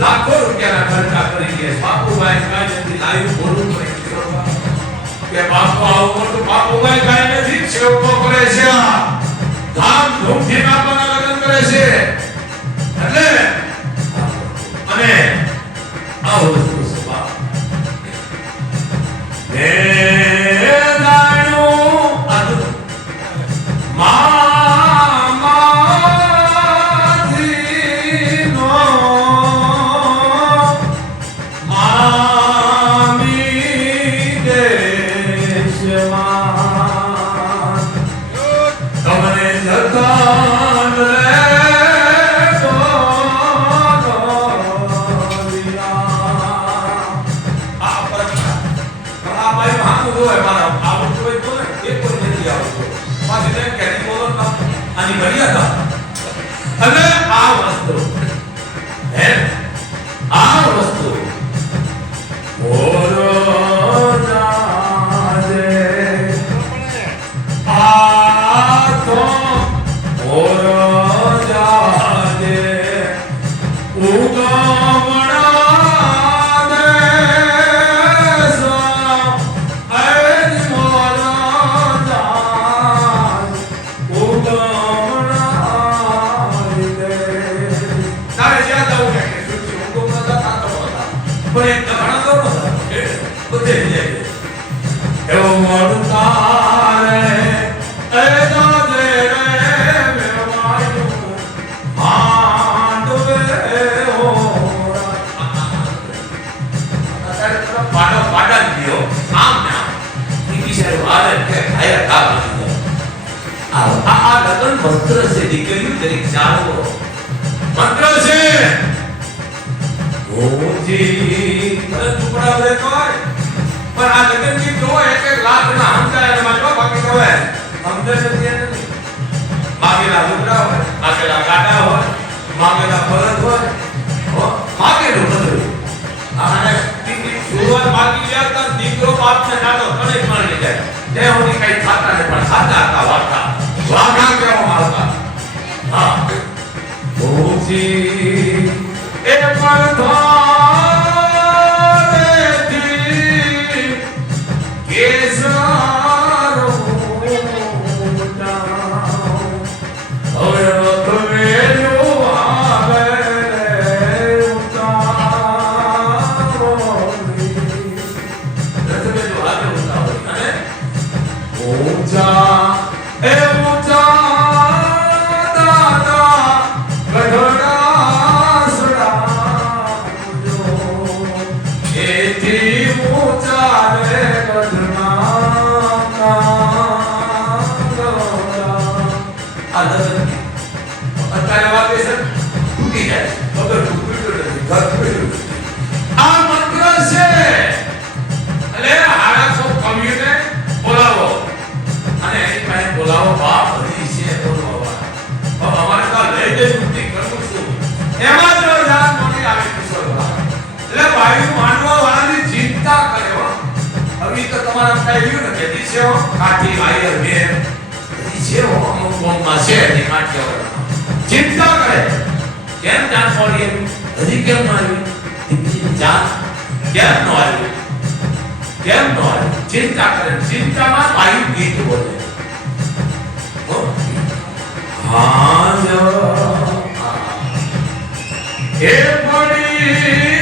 લાખો રૂપિયાના ખર્ચા કરી ગયા બાપુભાઈ કાઈ નથી લાઈવ બોલું કે બાપુ આવું મોટું બાપુભાઈ કાઈ નથી સેવકો કરે છે ધામ ધૂમથી બાપાના લગ્ન કરે છે એટલે અને આ વસ્તુ છે બાપ હે દાણો અદ મંત્ર છે દીકરીઓ દરેક જાણવો મંત્ર છે ઓજી ટુકડા રે કોઈ પણ આ લગન ની તો એક એક લાખ ના સમજાય એમાં તો બાકી તો હે સમજે નથી નથી માગેલા લુગડા હોય માગેલા ગાડા હોય માગેલા પરત હોય માગેલું બધું આને સુરત માગી ગયા તો દીકરો બાપને નાનો કણે પણ લઈ જાય તે હોની કઈ ખાતા ને પણ ખાતા હતા વાતા વાગા કેવો મારતા હા ઓજી એ પર ધારેથી કેસરો હવે તમે જો આવે ઉતારોની તમે જો આવે ઉતારોની અને ઓજા એ અને કઈ રહ્યું ને કે દીસે કાઠી વાયર બે દીસે અમુક કોમમાં છે ની કાઠી ચિંતા કરે કેમ જાન પડી હજી કેમ ન આવી દીકરી જાન કેમ ન આવી કેમ ન આવી ચિંતા કરે ચિંતામાં વાયુ ગીત બોલે હા જો એ પડી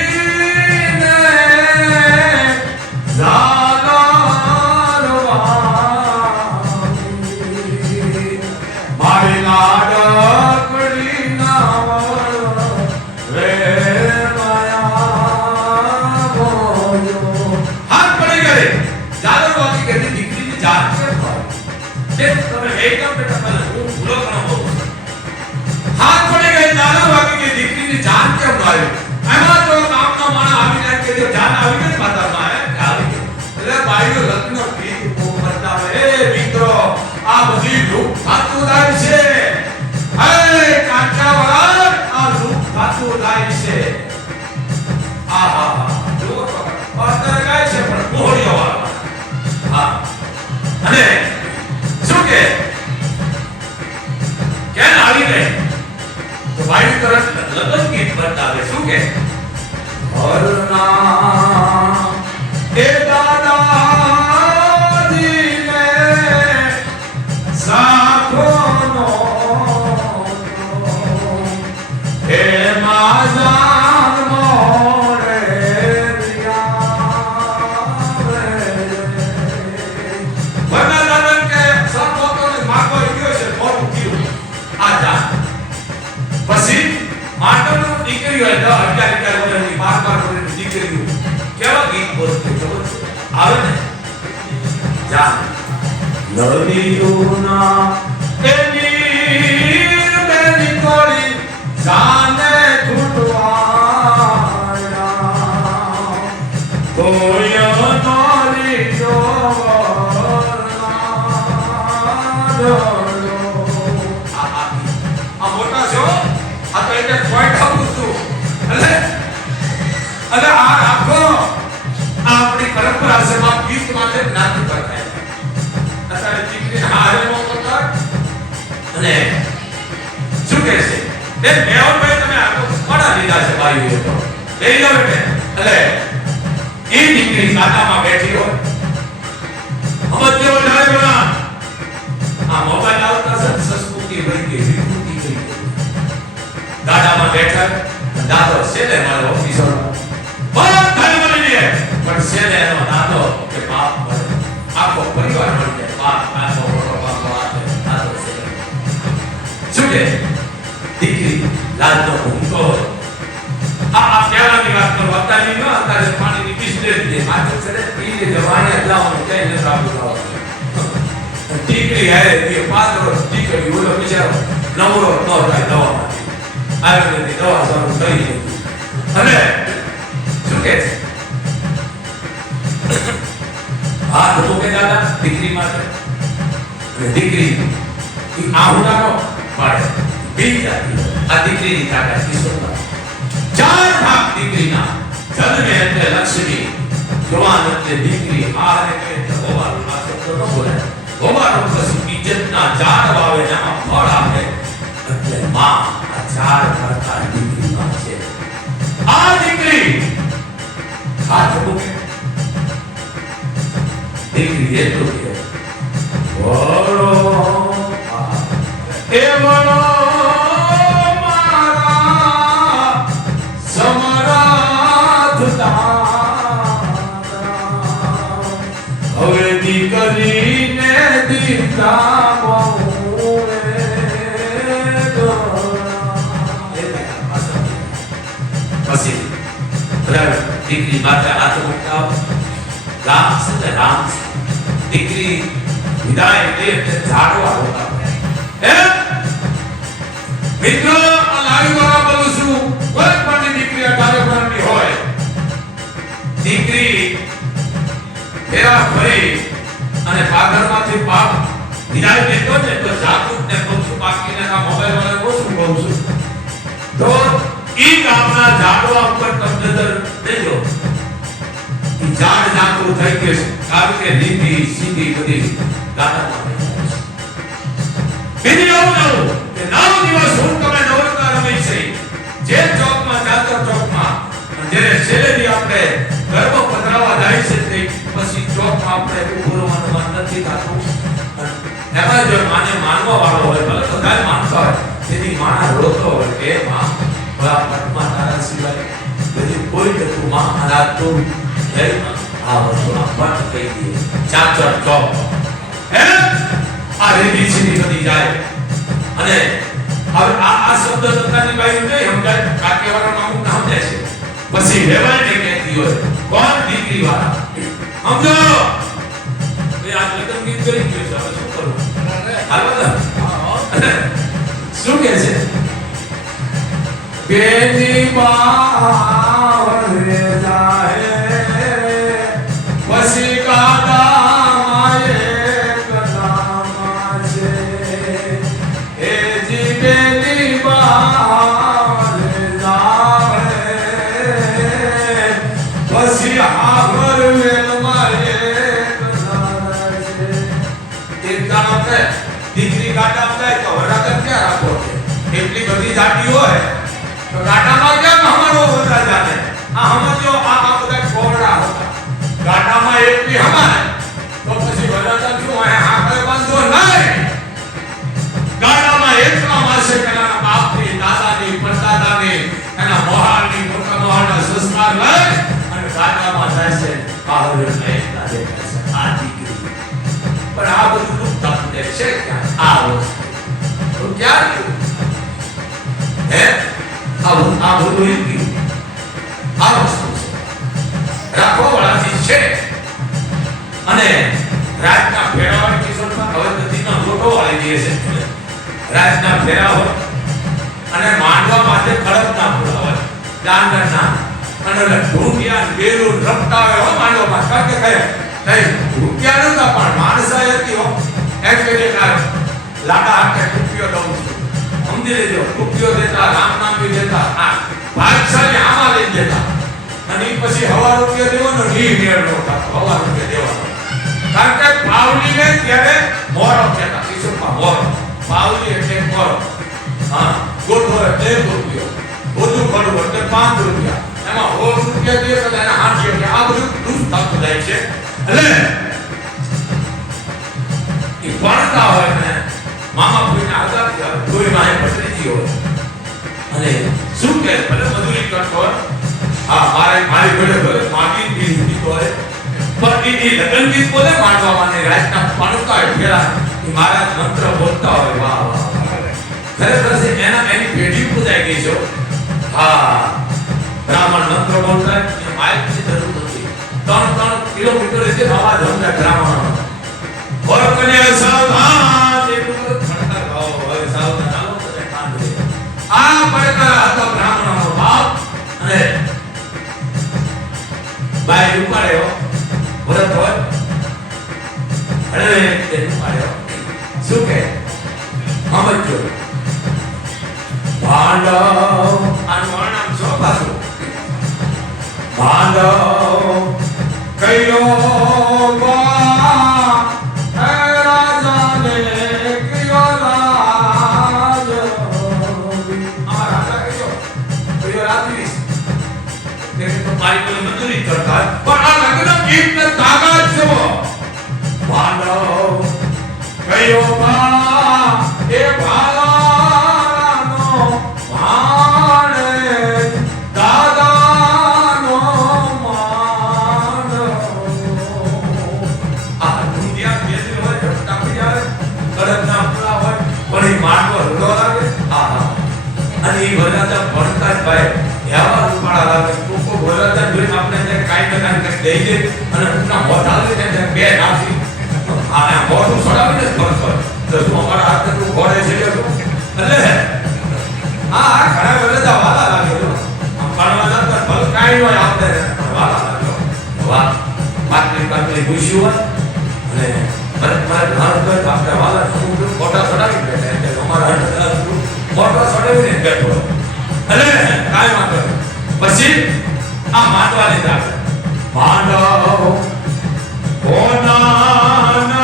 દીકરી માટે હાથ મુકાવ રામ છે રામ દીકરી વિદાય લે ઝાડવા હોતા હે મિત્રો આ લાવી વાળા બોલું છું કોઈ પણ દીકરી 18 વર્ષની હોય દીકરી ફેરા ફરી અને પાગરમાંથી પાપ વિદાય લેતો ને તો જાગૃત ને કહું છું બાકીને આ મોબાઈલ વાળા ઓછું કહું છું તો ઈ ગામના ઝાડવા ઉપર તમે નજર દેજો ઈ જાણ જાગૃત થઈ ગયું છે. કારણ કે નીતિ સીધી બધી દાદામાં બેઠા છે. બીજી નવું કે 9 દિવસ હું તમે નવરતા રમી છે. જે ચોકમાં ચાતર ચોકમાં જ્યારે છેલ્લેથી આપણે ગર્ભ પધરાવા જાય છે તે પછી ચોકમાં આપણે ઉભરવાનું મન નથી થતું. એમાં જો માને માનવા વાળો હોય ભલે બધા માનતા હોય તેથી માણા રોતો હોય કે માં ભલા પટમાં તારા સિવાય બધી કોઈ નથી માં આલા તો જય માં આ વસ્તુના પટ કહી દે ચાચર ચોક હે આ રેડી સીધી બધી જાય અને હવે આ શબ્દ દત્તાની બાઈ નહીં સમજાય કાકેવાળાનો અમુક નામ દે છે પછી રેવાને કહેતી હોય કોણ દીકરી વાળા સમજો એ આ લગ્ન ગીત કરી ગયો છે હવે શું કરું હાલો ને શું કહે છે બેની બાવરે જાય પછી કાદામાએ કદામા છે એ જી બેની બાવરે જાય પછી હાવર વેલમાં દીકરી ગાડા થાય તો વરાગત ક્યાં રાખો છે એટલી બધી જાતિ હોય તો ગાડામાં કેમ હમારો હોતા જાને આ સમજો આ બધા કોરડા હતા ગાડામાં એટલી હમારે તો પછી વરાગત શું હોય આંખે બાંધો નહીં ગાડામાં એટલા માસે કના બાપની દાદાની પરદાદાની એના મોહાની મોટા મોહાના સંસ્કાર લઈ અને ગાડામાં જાય છે પાવર લઈ લાગે છે આ દીકરી પણ આ બધું તમને છે ક્યાં આ વસ્તુ તો ક્યાં ગયું હે આ બધું ગયું આ વસ્તુ છે રાખો વાળાથી છે અને રાજના ફેરાવા કિશોરમાં હવે નદીનો લોટો વાળી દે છે રાજના ફેરાવા અને માંડવા માટે કડકના ફૂલા હોય દાંડના અને ઢૂંઢિયા બેલું રમતા હોય હો માંડવામાં કારણ કે કયા નહીં રૂપિયા નતા પણ માણસાઈ હતી હો એમ કે લાડા હાથે રૂપિયો દઉં છું સમજી લેજો રૂપિયો દેતા રામ નામ બી દેતા આ ભાગશાળી આમાં લઈ દેતા અને પછી હવા રૂપિયો દેવાનો ની મેળ નહોતા હવા રૂપિયો દેવાનો કારણ કે પાવલીને ત્યારે મોરો કહેતા કિશોરમાં મોરો પાવલી એટલે મોરો હા ગોઠો એટલે રૂપિયો બધું ખડું એટલે 5 રૂપિયા એમાં 100 રૂપિયા દે તો એના 8 રૂપિયા આ બધું દૂધ થતું જાય છે એટલે એ ભણતા હોય ને મામા કોઈના આધાર કોઈ માએ પત્રીજી હોય અને શું કહે ભલે મજૂરી કરતો હોય હા મારી જોડે ભલે માગી દીધી હોય પણ એ લગ્ન ગીત બોલે માંડવા માને રાજના ભણતા હોય ફેરા એ મહારાજ મંત્ર બોલતા હોય વાહ વાહ ખરેખર છે એની પેઢી પૂજાઈ ગઈ છે હા બ્રાહ્મણ મંત્ર બોલતા હોય માઇકની જરૂર નથી 3 કિલોમીટર છે અવાજ હમણાં બ્રાહ્મણ ઓર કન્યા સાવધાન એટલું ખડતર ભાવ હોય સાવધાન આલો તને કાંડે આ પડકાર હતો બ્રાહ્મણનો બાપ અને બાઈ ઉપાડ્યો ભરત હોય અરે તે ઉપાડ્યો શું કે સમજો ભાંડવ આનું વર્ણન છો પાછું ભાંડવ કયો મારી કોઈ મંજૂરી કરતા પણ આ લગ્ન ગીત ને તાકાત છે ભાંડવ કયો બા એ ભાલાનો ભાણે દાદાનો માનો આ દુનિયા બેસે હોય ઝટકા પડી આવે કડકના ફૂલા હોય પણ એ માનવો રડો લાગે આ અને એ વરાજા ભણતા જ ભાઈ એવા રૂપાળા લાગે કોકો વરાજા જોઈને આપણે તે કાઈ ને કાઈ દઈ દે અને ઉના મોઢા લઈને તે બે નાખી આને મોઢું સડાવીને જ ભણતો તો તું અમારા હાથે તું ઘોડે છે એટલે આ ઘણા વરાજા વાલા લાગે આમ ભણવા જતા ભલ કાઈ હોય આપણે વાલા લાગે વાહ માતની ખુશી હોય અને મારે ઘર પર આપણે વાલા સમુદ્ર મોઢા સડાવી બેઠા એટલે અમારા હાથે મોઢા સડાવીને બેઠો એટલે કાઈ વાંધો પછી આ માંડવાની દાખલ માંડવ કોનાના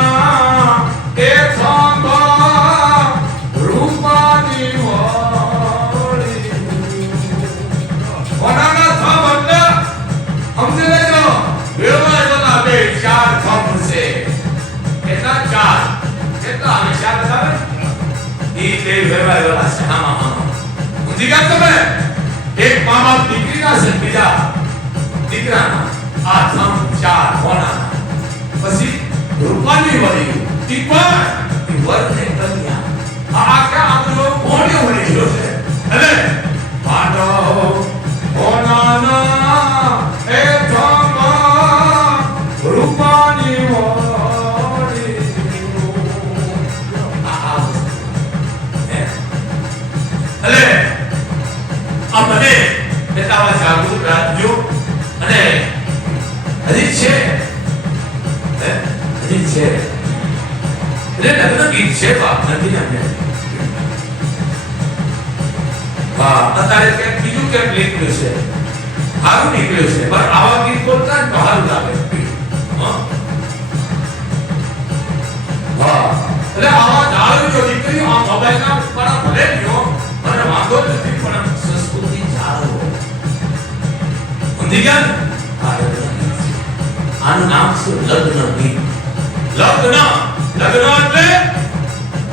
એ થાંભા રૂપાની વાળી કોનાના થાંભ એટલે સમજી લેજો વેવાયેલા બે ચાર થાંભ છે કેટલા ચાર કેટલા અને ચાર બતાવે ઈ બે વેવાયેલા છે આમાં સમજી ગયા તમે એક મા બાપ દીકરીના છે બીજા દીકરાના આ થાંભ ચાર કોનાના પછી રૂપાની વળી ટીપા ઈ વર્ગને કન્યા આ આખા આપણો કોણે વળી ગયો છે એટલે માંડવ કોનાના એ થાંભા રૂપાની વળી આ એટલે આ મને બેટાવા જાગૃત રાખજો અને હજી છે હજી છે એટલે લગ્ન ગીત છે બાપ નથી અમને હા અત્યારે ક્યાંક બીજું ક્યાંક નીકળ્યું છે સારું નીકળ્યું છે પણ આવા ગીત બોલતા જ સારું લાગે હા એટલે આવા જાળવજો દીકરીઓ આ મોબાઈલના ઉપર ભલે લ્યો મને વાંધો નથી પણ સંસ્કૃતિ જાળવો સમજી ગયા આનું નામ છે લગ્ન ગીત લગ્ન એટલે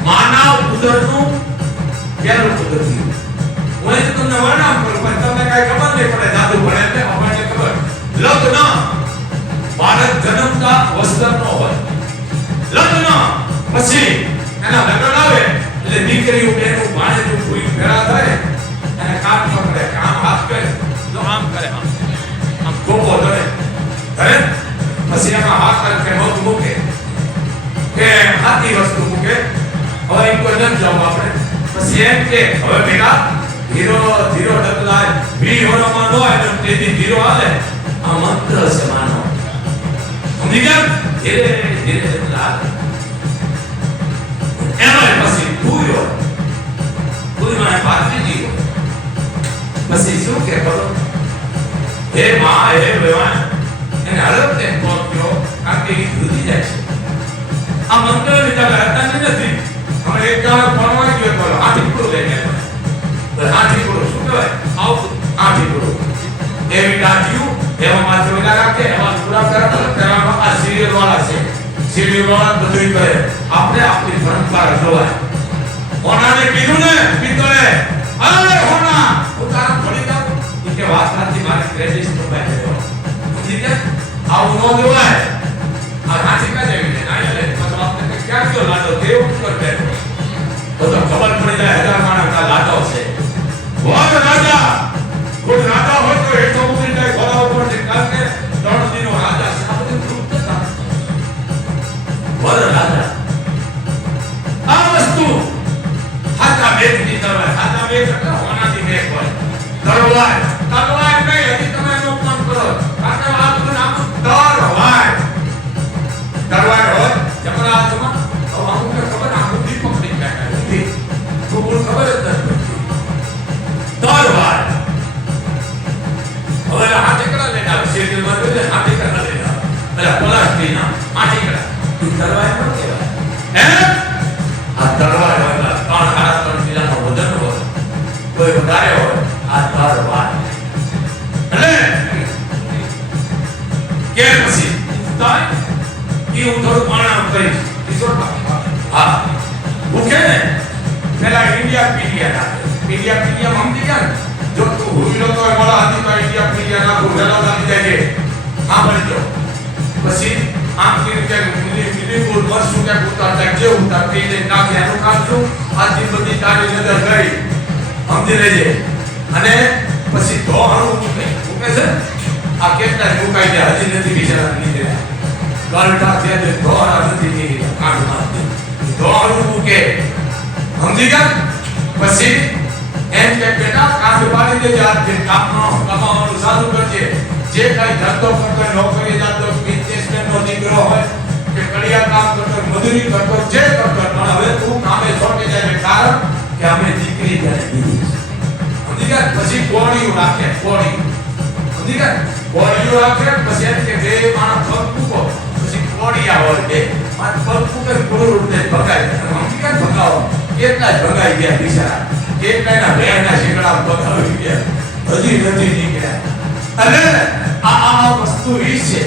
માનવ ઉદરનું પહેલું પગથિયું હું એ તમને વર્ણન કરું પણ તમને કઈ ખબર નહીં પડે જાદુ ભણે એટલે આપણને ખબર લગ્ન બાળક જન્મતા વસ્ત્રનો હોય લગ્ન પછી એના લગ્ન આવે એટલે દીકરીઓ બેનો ભાણેજો કોઈ ભેળા થાય અને કામ પકડે કામ હાથ કરે તો આમ કરે આમ ગોપો ધરે ધરે પછી એમાં હાથ કરે હોત મૂકે કે હાથી વસ્તુ મૂકે હવે એ કોઈ ન જાવ આપણે પછી એમ કે હવે બેટા ધીરો ધીરો ડગલાય વી હોરોમાં નો આવે તેથી ધીરો હાલે આ મંત્ર છે માનો સમજી ગયા ધીરે ધીરે ડગલાય એમાં પછી પૂર્યો પૂર્યમાં પાત્રીજી પછી શું કે ખબર હે માં હે ભગવાન એને હરપ તે કોક્યો કારણ કે એ ધૂજી જાય છે આ મંત્ર લીધા કરતા નથી અમે એક ગાળ ભણવા ગયો બોલો હાથી પૂરો લઈને તો હાથી પૂરો શું કહેવાય આવું હાથી પૂરો એવી દાઢીયું એમાં માથે ઓલા રાખે એમાં પૂરા કરવામાં આ સિરિયલ વાળા છે સિરિયલ વાળા બધું કરે આપણે આપણી પરંપરા જોવાય હોનાને કીધું ને પિત્તોળે અરે હોના ઉતારા પડી જાવ કે વાત સાચી મારે ક્રેડિટ તો ભાઈ દેવો સમજી ગયા આવું નો જોવાય આ હાથી કા જેવી ને ના લે તો આપણે ક્યાં ગયો લાડો કેવો ઉપર બેઠો તો ખબર પડી જાય હજાર માણસ આ લાડો છે વોટ રાજા કોઈ રાજા હોય તો હેઠો ઉતરી જાય ઘોડા ઉપર થી કાકે 3 દિનો રાજા છે આ બધું ગ્રુપ હતા વોટ રાજા આ વસ્તુ હાથા બેચ ની તરવાય હાથા બેચ એટલે હોનાથી બેચ હોય તરવાય નહીં હજી તમે એનો કામ કરો કારણ આ બધું નામ તરવાય તરવાય હોય જમણા હાથમાં હવે અમુકને ખબર આ બુદ્ધિ પકડી બેઠા બુદ્ધિ તો બોલ ખબર જ નથી તરવાય હવે હાથે કડા લઈને આવે શેરી માં તો હાથે કડા લઈને આવે પેલા પલાસ્ટી ના હાથે કડા તરવાય પણ કહેવાય હે આ તરવાય હોય 3.5 કિલોનો વજન હોય કોઈ વધારે હોય આ તરવાય એટલે કે પછી તાય કે હું થોડું પાણા કરીશ કિશોર હા ભૂખે ને પેલા ઇન્ડિયા પીડિયા સમજી ગયા ને જો તું ભૂલી તો વાળા હતી તો ઇન્ડિયા પીડિયા ના ભૂલેલો નથી જાય હા ભણી જો પછી આમ કે મિલી બોલ વર્ષું કે ઉતારતા જે ઉતારતી ને નાખે એનું કાઢજો આજી બધી તારી નજર ગઈ સમજી લેજે અને પછી ધોવાનું મૂકે છે આ કેટલા મુકાઈ ગયા હજી નથી બિચારા નીકળ્યા ગલટા થયા જે ધોરા નથી નીકળ્યા કાઢમાં ધોવાનું મૂકે સમજી ગયા પછી એમ કે બેટા કાંઠ પાડી દેજે આ જે કમાવાનું ચાલુ કરજે જે કઈ ધંધો કરતો નોકરી જાતો બિઝનેસમેનનો દીકરો હોય કે કડિયા કામ કરતો મજૂરી કરતો જે કરતો પણ હવે તું કામે છોડી જાય કારણ કે અમે દીકરી ત્યારે દીધી સમજી ગયા પછી કોળીઓ રાખે કોળી સમજી ગયા કોળીઓ ગળ્યું રાખે પછી એમ કે બે માણસ પગ મૂકો પછી કોડિયા હોય બે આ પગ મૂકે પૂરું ઉડે ભગાય હમ કે ભગાવો કેટલા જ ભગાઈ ગયા બિચારા કેટલાના ભેરના શેકડા ભગાવી ગયા હજી નથી નીકળ્યા અને આ વસ્તુ ઈ છે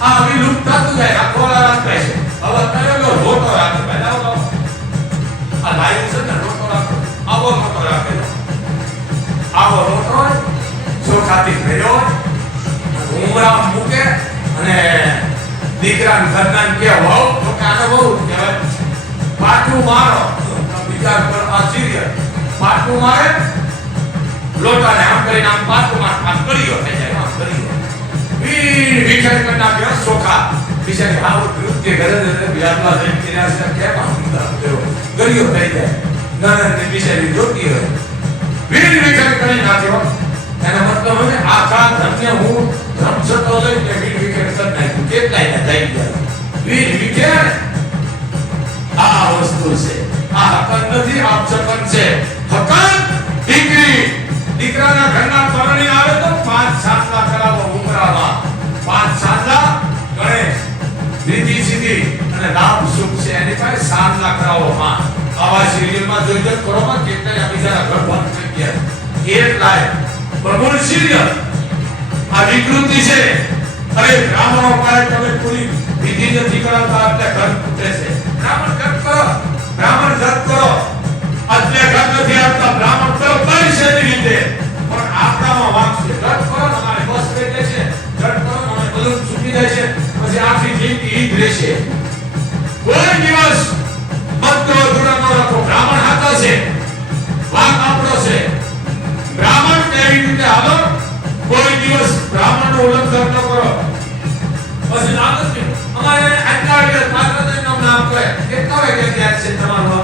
આ વિલુપ્ત થતું જાય રાખવાળા રાખે છે હવે કયો લોટો રાખે બરાબર આ લાઈવ છે ને લોટો રાખો આવો લોટો રાખે આવો લોટો ચોખાથી ભર્યો ઉમરા મૂકે અને દીકરાને ઘરના કે વહુ તો કાનો વહુ કહેવાય પાટું મારો વિચાર પર આ સિરિયલ પાટું મારે લોટાને આમ કરીને આમ પાટું માર આમ કર્યો થઈ જાય આમ કર્યો વિચાર કરતા કે ચોખા બિચારી હાવ કૃત્ય કરે છે બિયારવા જઈને કર્યા છે કેમ આમ કર્યો થઈ જાય નરને બિચારી જોતી હોય વિચાર કરી નાખ્યો એનો મતલબ હવે આખા ધન્ય હું ધમસતો લઈ કે વિચાર કરી નાખ્યું કેટલાય થઈ ગયા વિચાર આ વસ્તુ છે આ હકન નથી આપસકન છે હકન દીકરાના ઘરના પરણી આવે તો 5 સાતલા કરાવો ઉમરામાં 5 સાતલા ગણેશ રીતિ સીધી અને લાભ સુખ છે એની પાસે સાતલા કરાવો માં આવા સિરિયલમાં જોઈજો કરોમાં કેટલાય બિચારા ઘર બંધ થઈ ગયા કેટલાય પ્રભુ સિરિયલ આ વિકૃતિ છે અરે બ્રાહ્મણો પાસે તમે પૂરી વિધિ નથી કરાવતા એટલે ઘર તૂટે છે બ્રાહ્મણ જપ કરો એટલે ઘર નથી આપતા બ્રાહ્મણ તો કરી છે રીતે પણ આપણામાં વાંક છે જપ કરો અમારે બસ થઈ જાય છે જપ કરો અમારે બધું છૂટી જાય છે પછી આખી જિંદગી ઈ જ રહેશે કોઈ દિવસ બધો દુરાનો રાખો બ્રાહ્મણ હાથો છે વાંક આપણો છે બ્રાહ્મણ કેવી રીતે હાલો કોઈ દિવસ બ્રાહ્મણનું ઉલ્લંઘન ન કરો પછી આગળ છે અમારે આટલા દિવસ માત્ર નામ કહે કેટલા વાગે યાદ છે તમારો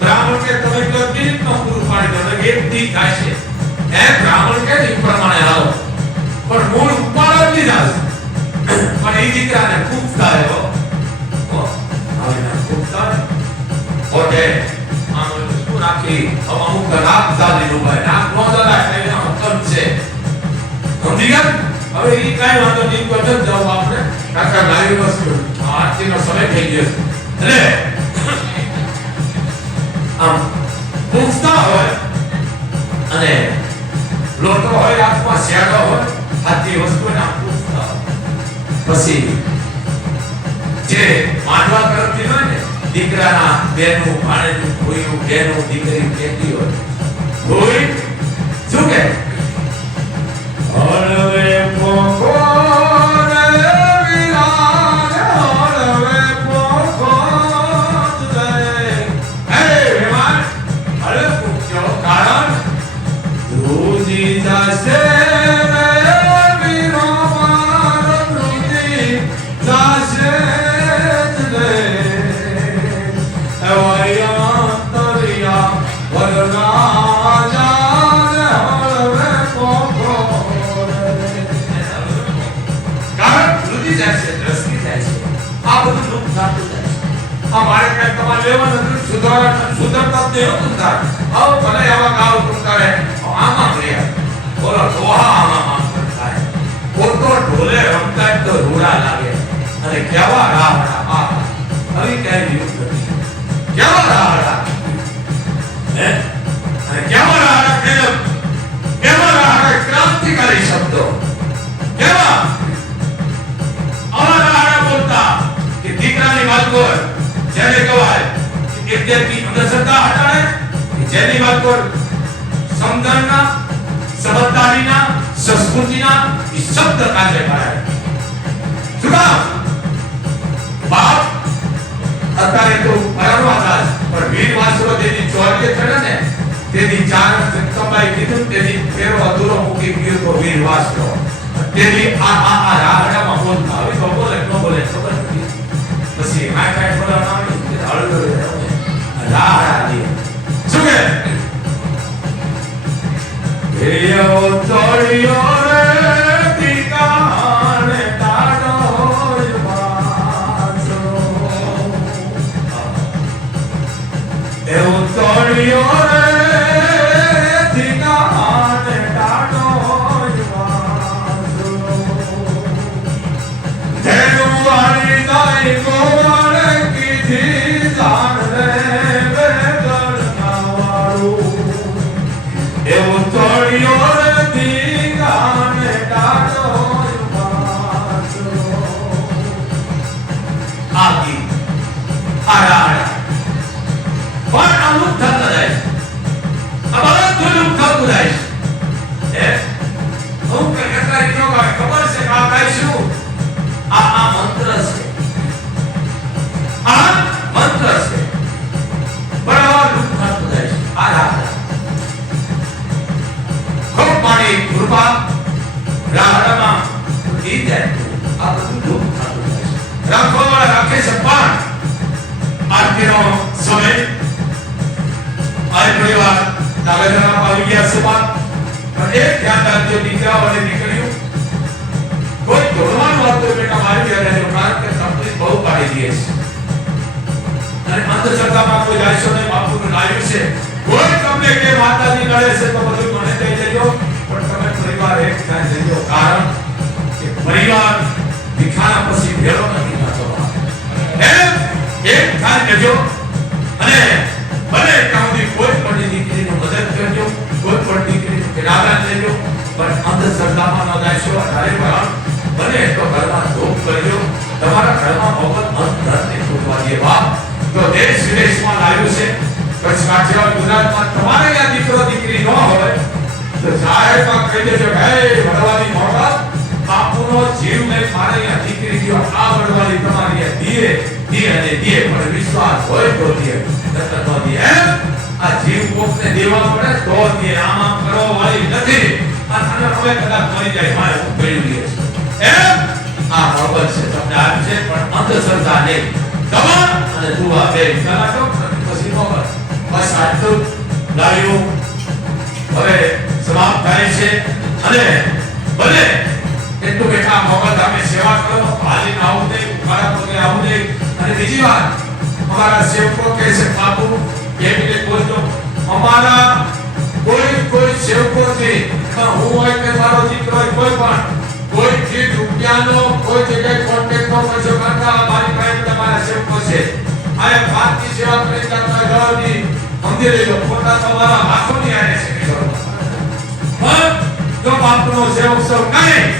બ્રાહ્મણ કે તમે તો દિન નો પૂરું પાડી દો એક દી થાય છે એ બ્રાહ્મણ કે ઈ પ્રમાણે હાલો પણ મૂળ ઉપાડ લીધા પણ એ દીકરાને ખૂબ થાય હો હવે ખૂબ થાય ઓકે આમ શું રાખી અમુક નાક દાદી નું ભાઈ નાક નો દાદા એટલે હકમ છે સમજી ગયા હવે ઈ કાઈ વાંધો નહીં તો જ જાવ આપણે કાકા લાવી વસ્તુ આજનો સમય થઈ ગયો એટલે આમ પૂછતા હોય અને લોટો હોય હાથમાં શેડો હોય હાથી વસ્તુને આમ પૂછતા હોય પછી જે માંડવા તરફથી હોય ને દીકરાના બેનું ભાણેજનું ભોયું બેનું દીકરી કહેતી હોય ભોઈ શું કહે હળવે પોખો સુધરતા દેવ તુંકાર આવ ભલે આવા ગાવ તુંકારે આમાં ગયા બોલો દોહા આમાં કરતા પોતો ઢોલે રમતા તો રૂડા લાગે અને કેવા રાહડા આ હવે કઈ યુદ્ધ નથી કેવા રાહડા હે અને કેવા રાહડા કેવા રાહડા ક્રાંતિકારી શબ્દો કેવા આવા રાહડા બોલતા કે દીકરાની વાત બોલ જેને કહેવાય વિદ્યાર્થી અંધશ્રદ્ધા હટાડે જેની વાત પર સમજણના સમજદારીના સંસ્કૃતિના એ શબ્દ કાઢે કાઢે સુના બાપ અત્યારે તો પરણવા થાય પણ વીર વાસરો જેની ચોરીએ ચડે ને તેની ચાર કમાઈ કીધું તેની ફેરો અધૂરો મૂકી ગયો તો વીર વાસરો તેની આ રાહડામાં બોલતા હવે તો બોલે ન બોલે ખબર નથી પછી આ કાઈ બોલવા આવી હળવો રાહડા શું કે એયો તોડિયો રે ઠીકાણે તાડો વાસો એયો તોડિયો રે ઠીકાણે તાડો વાસો આડા પણ આ લુપ્ત થતા જાય આ બધું લુપ્ત થતું જાય હે હું કેટલા રીતો ખબર છે કે આ કાઈ શું આ મંત્ર છે આ મંત્ર છે બરાબર લુપ્ત થતું જાય આડા ખૂબ મારી કૃપા રાહડામાં ઈ જાય આ બધું લુપ્ત થતું જાય રાખવા રાખે છે પણ આજનો સમય આ પરિવાર નાગરિકના આવી ગયા છે પણ એક ધ્યાન રાખજો દીકરાઓ અને દીકરીઓ કોઈ ધોરવાનું વાત તો બેટા મારી ઘરે રહેજો કારણ કે તકલીફ બહુ પાડી દે છે અને અંધશ્રદ્ધામાં કોઈ જાયશો નહીં બાપુનું લાવ્યું છે કોઈ તમને કે માતાજી નડે છે તો બધું મને કહી દેજો પણ તમે પરિવાર એક થાય દેજો કારણ કે પરિવાર દીખાના પછી ભેળો નથી થતો એક થાય દેજો અને ભલે કામની કોઈ પણ દીકરીની મદદ કરજો કોઈ પણ દીકરીનું કિનારા લેજો પણ અંધશ્રદ્ધામાં ન જાયશો અઢારે પણ બને તો ઘરમાં ધૂપ કરજો તમારા ઘરમાં મોહબ્બત અંધને છૂટવા દે બાપ તો દેશ વિદેશમાં લાવ્યું છે કચ્છ કાઠિયાવાડ ગુજરાતમાં તમારે ત્યાં દીકરો દીકરી ન હોય તો જાહેરમાં કહી દેજો હે વડવાની મોહબ્બત બાપુનો જીવ નહીં મારે અહીંયા દીકરી ગયો આ વડવાની તમારી દીએ અને દીએ પણ વિશ્વાસ હોય તો દીએ નતર ન દીએ આ જીવ કોકને દેવા પડે તો દીએ આમ કરો વાળી નથી અને હવે કદાચ મરી જાય મારે હું કહી દઈએ એમ આ મોહબ્બત છે તમને આપ છે પણ અંધશ્રદ્ધા નહીં દવા અને દુઆ બે કલાકો પછી મોહબ્બત બસ આટલું લાવ્યું હવે સમાપ્ત થાય છે અને ભલે એટલું બેઠા મોહબ્બત અમે સેવા કરો હાલી આવું નહીં ઉખાડા પગે આવું નહીં અને બીજી વાત અમારા સેવકો કહે છે બાપુ કેમ કે કોઈ તો અમારા કોઈ સેવકો છે હું હોય કે મારો દીકરો હોય કોઈ પણ કોઈ ચીજ રૂપિયાનો કોઈ જગ્યાએ કોન્ટેક્ટ નો પૈસો કરતા મારી પાસે તમારા સેવકો છે આ ભારતીય સેવા કરી કરતા ગળની મંદિરે જો ફોટા તમારા હાથોની આને છે કે કરો પણ જો બાપનો સેવક સૌ નહીં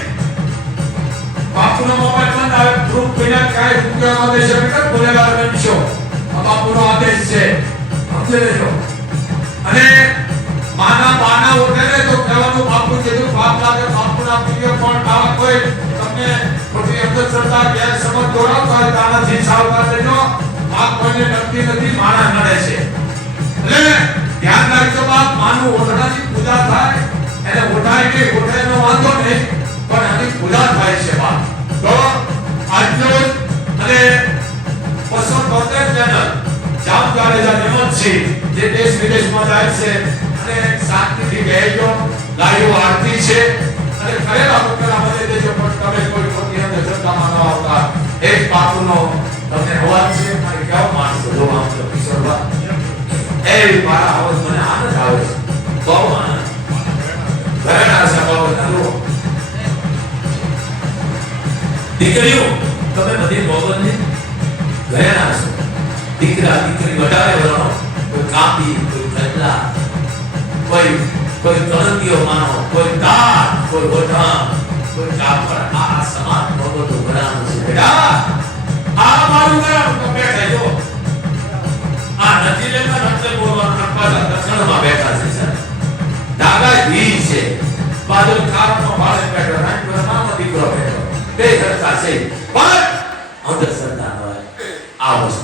બાપુનો મોબાઈલ બંધ આવે પ્રૂફ વિના કાય રૂપિયાનો દેશ બેટા બોલેલા બનશો આ બાપુનો આદેશ છે સમજે લેજો અને માના બાના ઓઠે તો કહેવાનું બાપુ કીધું બાપ લાગે બાપુના વિડિયો પણ આવા કોઈ તમને ખોટી અંધશ્રદ્ધા ગેર સમજ દોરાવતા હોય તાનાથી સાવધાન રહેજો આ કોઈને નક્કી નથી માના નડે છે એટલે ધ્યાન રાખજો બાપ માનું ઓઠાની પૂજા થાય એને ઓઠાઈ કે ઓઠાઈનો વાંધો નહીં પણ આની પૂજા થાય છે બાપ તો આજનો અને 273 ચેનલ જામ જાડેજા નિમંતસિંહ જે દેશ વિદેશમાં જાય છે અને શાંતિથી બેહજો લાઈવ આરતી છે અને કરેલા મુકેલા મને દેજો પણ તમે કોઈ ખોટી અંધશ્રદ્ધામાં ન આવતા એક બાપુનો તમને અવાજ છે મારી કેવો માણસો જો આમ તો કિશોરબા એ મારા અવાજ મને આનંદ આવે છે બહુ આનંદ ઘરેણા સભાઓ નરો દીકરીઓ તમે બધી મોહબ્બતની ઘરેણા છો દીકરા દીકરી વધારે વરણો કોઈ કાપી કોઈ કચલા કોઈ કળંગીઓ માનો કોઈ તાર કોઈ વઢાણ કોઈ કાપડ આ સમાજ મોહબ્બતો ઘરાનું છે બેટા આ મારું ઘરાનું તો બેઠા જો આ નથી લેતા નટલ બોલવાનું નટપાલા દક્ષણમાં બેઠા છે સર ડાગા ધી છે બાજુ કાપમાં ભાડે બેઠો રાજપુરમાં દીકરો બેઠો બે ઘરતા છે પણ અંધશ્રદ્ધા હોય આ વસ્તુ